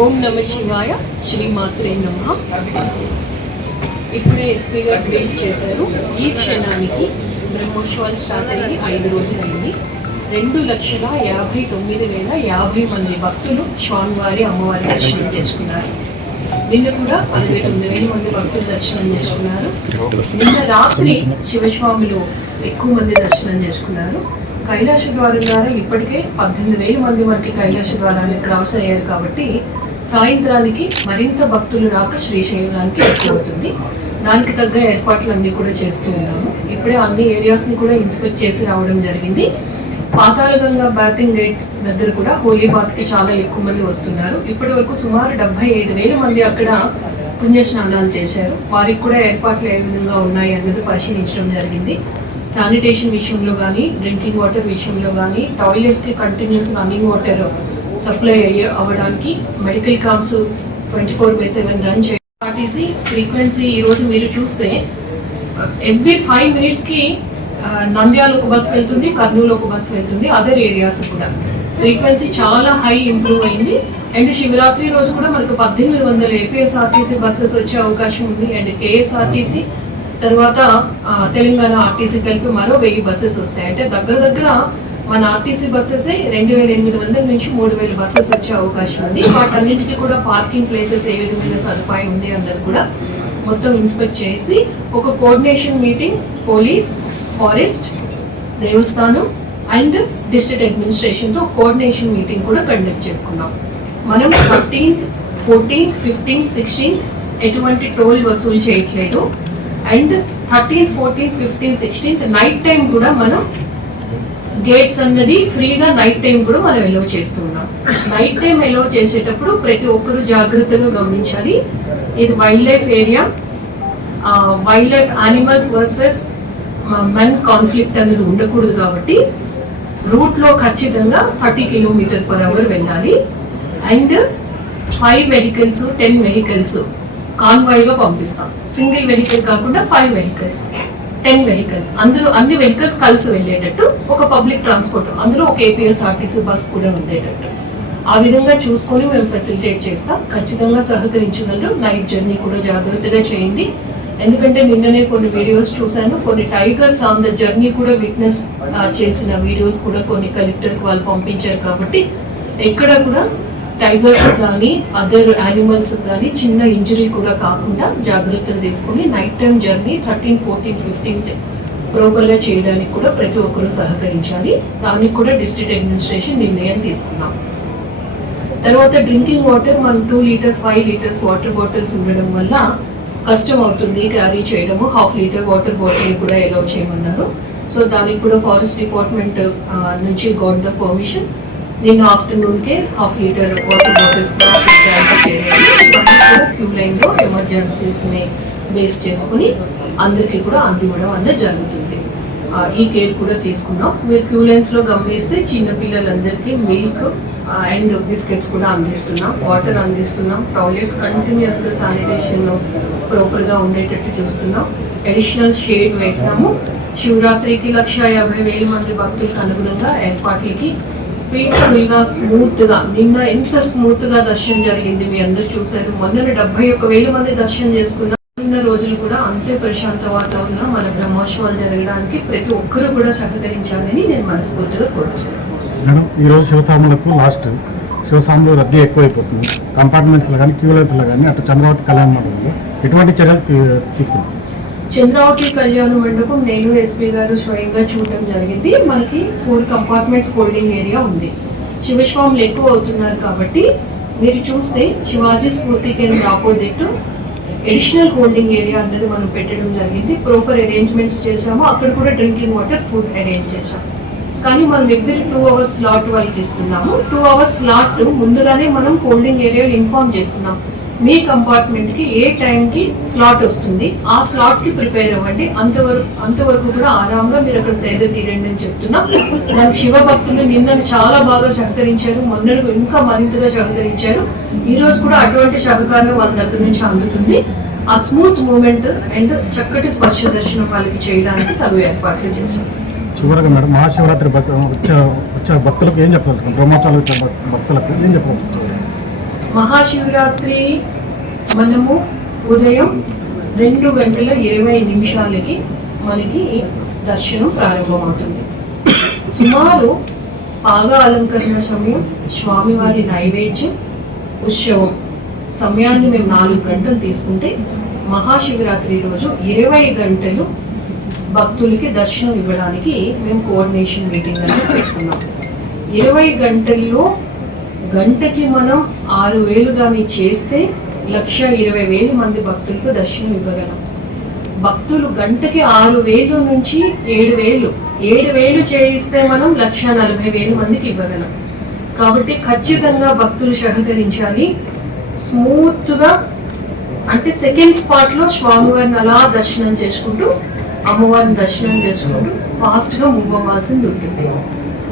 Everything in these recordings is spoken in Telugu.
ఓం నమ శివాయ, శ్రీమాత్రే నమః. ఇప్పుడే ఎస్పీ గారు బ్రీఫ్ చేశారు. ఈ క్షణానికి బ్రహ్మోత్సవాలు స్టార్ట్ అయ్యి 5 రోజులైంది. 2,59,050 మంది భక్తులు స్వామివారి అమ్మవారి దర్శనం చేసుకున్నారు. నిన్న కూడా 69,000 మంది భక్తులు దర్శనం చేసుకున్నారు. నిన్న రాత్రి శివస్వాములు ఎక్కువ మంది దర్శనం చేసుకున్నారు. కైలాస ద్వారం ద్వారా ఇప్పటికే 18,000 మంది మనకి కైలాస ద్వారాన్ని క్రాస్ అయ్యారు. కాబట్టి సాయంత్రానికి మరింత భక్తులు రాక శ్రీశైలానికి ఎక్కువ అవుతుంది. దానికి తగ్గ ఏర్పాట్లన్నీ కూడా చేస్తూ ఉన్నాము. ఇప్పుడే అన్ని ఏరియాస్ని కూడా ఇన్స్పెక్ట్ చేసి రావడం జరిగింది. పాతాళగంగా బాతింగ్ గేట్ దగ్గర కూడా హోలీ బాత్కి చాలా ఎక్కువ మంది వస్తున్నారు. ఇప్పటి వరకు సుమారు 75,000 మంది అక్కడ పుణ్యస్నానాలు చేశారు. వారికి కూడా ఏర్పాట్లు ఏ విధంగా ఉన్నాయి అన్నది పరిశీలించడం జరిగింది. శానిటేషన్ విషయంలో కానీ, డ్రింకింగ్ వాటర్ విషయంలో కానీ, టాయిలెట్స్కి కంటిన్యూస్ రన్నింగ్ వాటర్ సప్లై అవ్వడానికి మెడికల్ క్యాంప్స్ 24/7 రన్ చేయాలి. ఆర్టీసీ ఫ్రీక్వెన్సీ ఈరోజు మీరు చూస్తే ఎవ్రీ 5 minutesకి నంద్యాల ఒక బస్సు వెళ్తుంది, కర్నూలు ఒక బస్సు వెళ్తుంది. అదర్ ఏరియాస్ కూడా ఫ్రీక్వెన్సీ చాలా హై ఇంప్రూవ్ అయింది. అండ్ శివరాత్రి రోజు కూడా మనకు 1,800 ఏపీఎస్ఆర్టీసీ బస్సెస్ వచ్చే అవకాశం ఉంది. అండ్ కేఎస్ఆర్టీసీ తర్వాత తెలంగాణ ఆర్టీసీ కలిపి మరో 1000 బస్సెస్ వస్తాయి. అంటే దగ్గర మన ఆర్టీసీ బస్సెస్ 2,800 నుంచి 3,000 బస్సెస్ వచ్చే అవకాశం ఉంది. వాటన్నింటికి కూడా పార్కింగ్ ప్లేసెస్ ఏ విధమైన సదుపాయం ఉంది అన్నది కూడా మొత్తం ఇన్స్పెక్ట్ చేసి ఒక coordination meeting police, forest, Devasthanam and district అడ్మినిస్ట్రేషన్తో coordination meeting కూడా కండక్ట్ చేసుకున్నాం. మనం 13th, 14th, 15th, 16th ఎటువంటి టోల్ వసూలు చేయట్లేదు. And 13th, 14th, 15th, 16th night time కూడా మనం గేట్స్ అన్నది ఫ్రీగా నైట్ టైం కూడా మనం ఎలో చేస్తున్నాం. నైట్ టైం ఎలో చేసేటప్పుడు ప్రతి ఒక్కరూ జాగ్రత్తగా గమనించాలి. ఇది wild life area, wild life animals versus men conflict అనేది ఉండకూడదు. కాబట్టి రూట్లో ఖచ్చితంగా 30 km/h వెళ్ళాలి. అండ్ 5 vehicles, 10 vehicles కాన్వాయ్గా పంపిస్తాం. సింగిల్ వెహికల్ కాకుండా 5 vehicles, 10 vehicles, అందులో అన్ని వెహికల్స్ కలిసి వెళ్ళేటట్టు ఒక పబ్లిక్ ట్రాన్స్పోర్ట్, అందులో ఒక ఏపీఎస్ఆర్టీసీ బస్ కూడా ఉండేటట్టు ఆ విధంగా చూసుకొని మేము ఫెసిలిటేట్ చేస్తాం. ఖచ్చితంగా సహకరించగలరు. నైట్ జర్నీ కూడా జాగ్రత్తగా చేయండి. ఎందుకంటే నిన్ననే కొన్ని వీడియోస్ చూశాను. కొన్ని టైగర్స్ ఆన్ ద జర్నీ కూడా విట్నెస్ చేసిన వీడియోస్ కూడా కొన్ని కలెక్టర్కి వాళ్ళు పంపించారు. కాబట్టి ఎక్కడ కూడా టైగర్స్ కానీ అదర్ యానిమల్స్ కానీ చిన్న ఇంజరీ కూడా కాకుండా జాగ్రత్తలు తీసుకుని night time journey 13th, 14th, 15th ప్రాపర్గా చేయడానికి కూడా ప్రతి ఒక్కరూ సహకరించాలి. దానికి కూడా డిస్ట్రిక్ట్ అడ్మినిస్ట్రేషన్ నిర్ణయం తీసుకున్నాం. తర్వాత డ్రింకింగ్ వాటర్ మనం 2 liters, 5 liters వాటర్ బాటిల్స్ ఉండడం వల్ల కష్టం అవుతుంది క్యారీ చేయడము. 1/2 liter వాటర్ బాటిల్ కూడా అలౌ చేయమన్నారు. సో దానికి కూడా ఫారెస్ట్ డిపార్ట్మెంట్ నుంచి గాట్ ద పర్మిషన్. నిన్న ఆఫ్టర్నూన్కే 1/2 liter వాటర్ బాటిల్స్ కూడా చేరాయి. ఇవన్నీ కూడా క్యూ లైన్లో ఎమర్జెన్సీస్ని బేస్ చేసుకుని అందరికీ కూడా అందివ్వడం అన్నది జరుగుతుంది. ఈ కేర్ కూడా తీసుకున్నాం. మీరు క్యూ లైన్స్లో గమనిస్తే చిన్నపిల్లలందరికీ మిల్క్ అండ్ బిస్కెట్స్ కూడా అందిస్తున్నాం, వాటర్ అందిస్తున్నాం. టాయిలెట్స్ కంటిన్యూస్గా శానిటేషన్ ప్రాపర్గా ఉండేటట్టు చూస్తున్నాం. అడిషనల్ షేడ్ వేస్తాము. శివరాత్రికి 1,50,000 మంది భక్తులకు అనుగుణంగా ఏర్పాట్లకి పీస్ఫుల్గా స్మూత్గా నిన్న ఎంత స్మూత్గా దర్శనం జరిగింది మీ అందరూ చూశారు. మొన్న 71,000 మంది దర్శనం చేసుకున్నాం. ఉన్న రోజులు కూడా అంతే ప్రశాంత వాతావరణం మన బ్రహ్మోత్సవాలు జరగడానికి ప్రతి ఒక్కరూ కూడా సహకరించాలని నేను మనస్ఫూర్తిగా కోరుతున్నాను. మేడం, ఈరోజు శివస్వాములకు లాస్ట్ శివస్వాములు రద్దీ ఎక్కువైపోతుంది. కంపార్ట్మెంట్స్లో కానీ క్యూ లైన్స్లో కానీ అటు చంద్రావతి కళ్యాణ మండపంలో ఎటువంటి చర్యలు తీసుకున్నాం? చంద్రావతి కళ్యాణ మండపం నేను ఎస్పీ గారు స్వయంగా చూడటం జరిగింది. మనకి 4 compartments హోల్డింగ్ ఏరియా ఉంది. శివస్వాములు ఎక్కువ అవుతున్నారు కాబట్టి మీరు చూస్తే శివాజీ స్ఫూర్తి కేంద్ర ఆపోజిట్ అడిషనల్ హోల్డింగ్ ఏరియా అన్నది మనం పెట్టడం జరిగింది. ప్రాపర్ అరేంజ్మెంట్స్ చేసాము. అక్కడ కూడా డ్రింకింగ్ వాటర్, ఫుడ్ అరేంజ్ చేసాము. కానీ మనం ఎవ్రీ 2 hours స్లాట్ వాళ్ళకి ఇస్తున్నాము. 2 hours స్లాట్ ముందుగానే మనం హోల్డింగ్ ఏరియాని ఇన్ఫార్మ్ చేస్తున్నాం. మీ కంపార్ట్మెంట్కి ఏ టైంకి స్లాట్ వస్తుంది ఆ స్లాట్కి ప్రిపేర్ అవ్వండి. అంతవరకు కూడా ఆరాంగా మీరు అక్కడ సేద తీరండి అని చెప్తున్నాం. దానికి శివ భక్తులు నిన్న చాలా బాగా సహకరించారు. మొన్న ఇంకా మరింతగా సహకరించారు. ఈ రోజు కూడా అటువంటి సహకారం వాళ్ళ దగ్గర నుంచి అందుతుంది. ఆ స్మూత్ మూమెంట్ అండ్ చక్కటి స్పర్శ దర్శనం వాళ్ళకి చేయడానికి తగు ఏర్పాట్లు చేశాం. చివరిగా మేడం, మహాశివరాత్రి వచ్చే భక్తులకు ఏం చెప్పాలి? బ్రహ్మోత్సవాలు భక్తులకు ఏం చెప్పాలి? మహాశివరాత్రి మనము ఉదయం 2:20 మనకి దర్శనం ప్రారంభమవుతుంది. సుమారు పాగా అలంకరణ సమయం, స్వామివారి నైవేద్యం, ఉత్సవం సమయాన్ని మేము 4 గంటలు తీసుకుంటే మహాశివరాత్రి రోజు 20 గంటలు భక్తులకి దర్శనం ఇవ్వడానికి మేము కోఆర్డినేషన్ మీటింగ్ అనేది పెట్టుకున్నాం. 20 గంటల్లో గంటకి మనం 6,000 కానీ చేస్తే 1,20,000 మంది భక్తులకు దర్శనం ఇవ్వగలం. భక్తులు గంటకి 6,000 నుంచి 7,000 చేయిస్తే మనం 1,40,000 మందికి ఇవ్వగలం. కాబట్టి ఖచ్చితంగా భక్తులు సహకరించాలి. స్మూత్గా అంటే సెకండ్ స్పాట్లో స్వామివారిని అలా దర్శనం చేసుకుంటూ, అమ్మవారిని దర్శనం చేసుకుంటూ ఫాస్ట్గా మూవ్ అవ్వాల్సింది ఉంటుంది.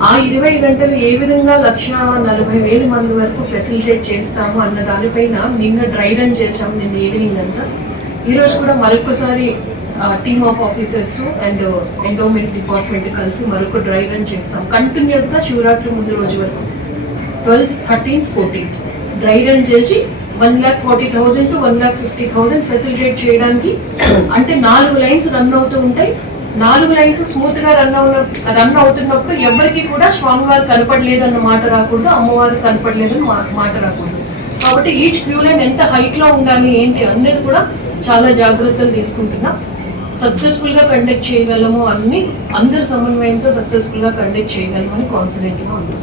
ఆ 20 గంటలు ఏ విధంగా 1,40,000 మంది వరకు ఫెసిలిటేట్ చేస్తాము అన్న దానిపైన నిన్న డ్రై రన్ చేసాము, నిన్న ఈవినింగ్ అంతా. ఈరోజు కూడా మరొకసారి team of officers and endowment department కలిసి మరొక డ్రై రన్ చేస్తాం కంటిన్యూస్గా శివరాత్రి ముందు రోజు వరకు. 12th, 13th, 14th dry run చేసి 1,40,000 to 1,50,000 ఫెసిలిటేట్ చేయడానికి. అంటే 4 లైన్స్ రన్ అవుతూ ఉంటాయి. 4 లైన్స్ స్మూత్ గా రన్ అవుతున్నప్పుడు ఎవరికి కూడా స్వామివారు కనపడలేదన్న మాట రాకూడదు, అమ్మవారు కనపడలేదని మాట రాకూడదు. కాబట్టి ఈచ్ క్యూ లైన్ ఎంత హైట్ లో ఉండాలి ఏంటి అనేది కూడా చాలా జాగ్రత్తలు తీసుకుంటున్నా. సక్సెస్ఫుల్ గా కండక్ట్ చేయగలము, అందరి సమన్వయంతో సక్సెస్ఫుల్ గా కండక్ట్ చేయగలమని కాన్ఫిడెంట్ గా ఉన్నాం.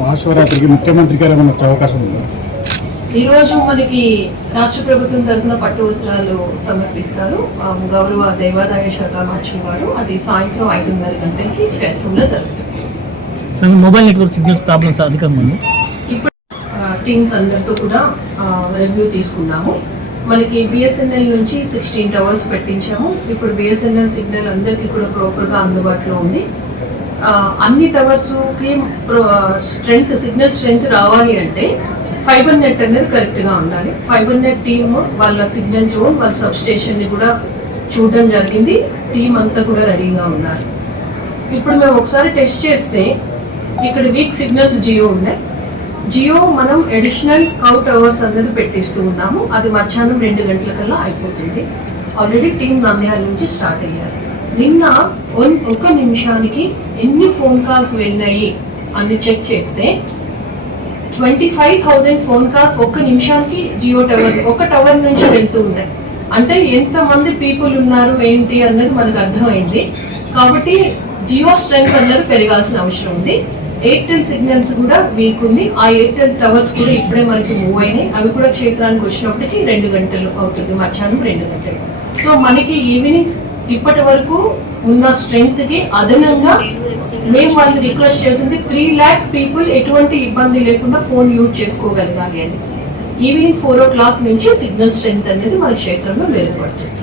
మహాశివరాత్రికి ముఖ్యమంత్రి గారు ఏమైనా వచ్చే అవకాశం ఉందా? ఈరోజు మనకి రాష్ట్ర ప్రభుత్వం తరఫున పట్టు వస్త్రాలు సమర్పిస్తారు గౌరవ దేవాదాయ శాఖ మంత్రి వారు. అది సాయంత్రం 5:30 గంటలకి క్షేత్రంలో జరుగుతుంది. మొబైల్ నెట్వర్క్ సిగ్నల్స్ ప్రాబ్లమ్స్ అధికంగా ఉంది. ఇప్పుడు టీమ్స్ అందరితో కూడా రివ్యూ తీసుకున్నాము. మనకి బిఎస్ఎన్ఎల్ నుంచి 16 టవర్స్ పెట్టించాము. ఇప్పుడు బిఎస్ఎన్ఎల్ సిగ్నల్ అందరికీ కూడా ప్రాపర్గా అందుబాటులో ఉంది. అన్ని టవర్స్కి సిగ్నల్ స్ట్రెంగ్త్ రావాలి అంటే ఫైబర్ నెట్ అనేది కరెక్ట్గా ఉండాలి. ఫైబర్ నెట్ టీమ్ వాళ్ళ సిగ్నల్ జోన్, వాళ్ళ సబ్ స్టేషన్ని కూడా చూడడం జరిగింది. టీం అంతా కూడా రెడీగా ఉన్నారు. ఇప్పుడు మేము ఒకసారి టెస్ట్ చేస్తే ఇక్కడ వీక్ సిగ్నల్స్ జియో ఉన్నాయి. జియో మనం అడిషనల్ కౌట్ అవర్స్ అనేది పెట్టిస్తూ ఉన్నాము. అది మధ్యాహ్నం 2 గంటలకల్లా అయిపోతుంది. ఆల్రెడీ టీం నంద్యాల నుంచి స్టార్ట్ అయ్యారు. నిన్న 1 నిమిషానికి ఎన్ని ఫోన్ కాల్స్ వెళ్ళినాయి అని చెక్ చేస్తే 25,000 ఫోన్ కాల్స్ 1 నిమిషానికి జియో టవర్ ఒక టవర్ నుంచి వెళ్తూ ఉన్నాయి. అంటే ఎంతమంది పీపుల్ ఉన్నారు ఏంటి అన్నది మనకు అర్థమైంది. కాబట్టి జియో స్ట్రెంగ్త్ అన్నది పెరగాల్సిన అవసరం ఉంది. ఎయిర్టెల్ సిగ్నల్స్ కూడా వీక్ ఉంది. ఆ ఎయిర్టెల్ టవర్స్ కూడా ఇప్పుడే మనకి మూవ్ అయినాయి. అవి కూడా క్షేత్రానికి వచ్చినప్పటికీ 2 గంటలు అవుతుంది, మధ్యాహ్నం 2 గంటలు. సో మనకి ఈవినింగ్ ఇప్పటి వరకు ఉన్న స్ట్రెంగ్త్ కి అదనంగా మేము వాళ్ళు రిక్వెస్ట్ చేసింది 3 lakh పీపుల్ ఎటువంటి ఇబ్బంది లేకుండా ఫోన్ యూజ్ చేసుకోగలగాలి అని. ఈవినింగ్ 4 o'clock నుంచి సిగ్నల్ స్ట్రెంగ్త్ అనేది మన క్షేత్రంలో మెరుగుపడుతుంది.